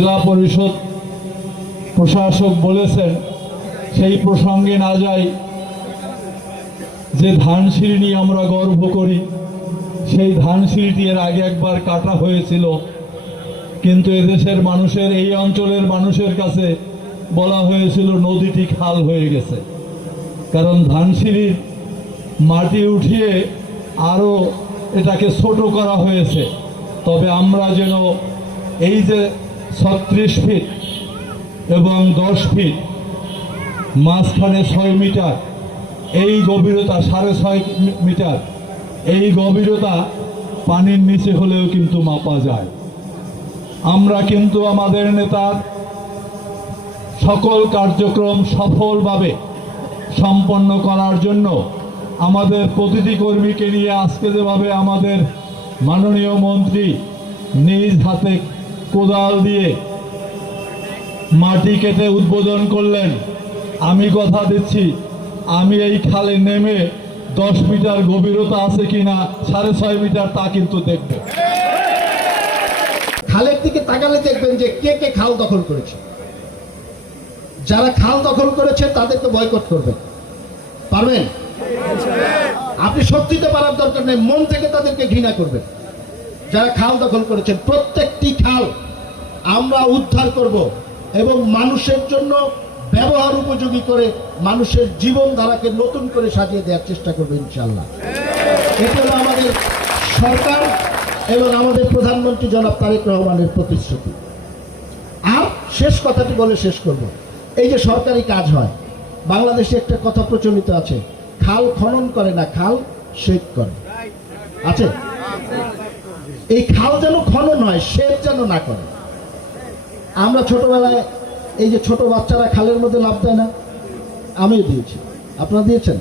জেলা পরিষদ প্রশাসক বলেছেন, সেই প্রসঙ্গে না যাই, যে ধানসিঁড়ি নিয়ে আমরা গর্ব করি, সেই ধানসিঁড়িটি এর আগে একবার কাটা হয়েছিল, কিন্তু এদেশের মানুষের, এই অঞ্চলের মানুষের কাছে বলা হয়েছিল নদীটি খাল হয়ে গেছে। কারণ ধানসিঁড়ির মাটি উঠিয়ে আরও এটাকে ছোট করা হয়েছে। তবে আমরা যেন এই যে 36 ফিট এবং 10 ফিট, মাঝখানে 6 মিটার, এই গভীরতা 6.5 মিটার, এই গভীরতা পানির নিচে হলেও কিন্তু মাপা যায়। আমরা কিন্তু আমাদের নেতার সকল কার্যক্রম সফলভাবে সম্পন্ন করার জন্য আমাদের প্রতিটি কর্মীকে নিয়ে আজকে যেভাবে আমাদের মাননীয় মন্ত্রী নিজ হাতে কোদাল দিয়ে মাটি কেটে উদ্বোধন করলেন, আমি কথা দিচ্ছি, আমি এই খালে নেমে 10 মিটার গভীরতা আছে কিনা, 6.5 মিটার, তা কিন্তু দেখব। খালের দিকে তাকালে দেখবেন যে কে কে খাল দখল করেছে। যারা খাল দখল করেছে তাদেরকে বয়কট করবেন, পারবেন? আপনি শক্তিতে পারার দরকার নেই, মন থেকে তাদেরকে ঘৃণা করবেন। যারা খাল দখল করেছেন, প্রত্যেকটি খাল আমরা উদ্ধার করব এবং মানুষের জন্য ব্যবহার উপযোগী করে মানুষের জীবনধারাকে নতুন করে সাজিয়ে দেওয়ার চেষ্টা করবো ইনশাআল্লাহ। এটা হলো আমাদের সরকার এবং আমাদের প্রধানমন্ত্রী জনাব তারেক রহমানের প্রতিশ্রুতি। আর শেষ কথাটি বলে শেষ করব, এই যে সরকারি কাজ হয়, বাংলাদেশে একটা কথা প্রচলিত আছে, খাল খনন করে না, খাল সেচ করে। আছে? এই খাল যেন খনন হয়, সেচ যেন না করে। আমরা ছোটবেলায় এই যে ছোট বাচ্চারা খালের মধ্যে লাফ দেয় না, আমিও দিয়েছি, আপনারা দিয়েছেন?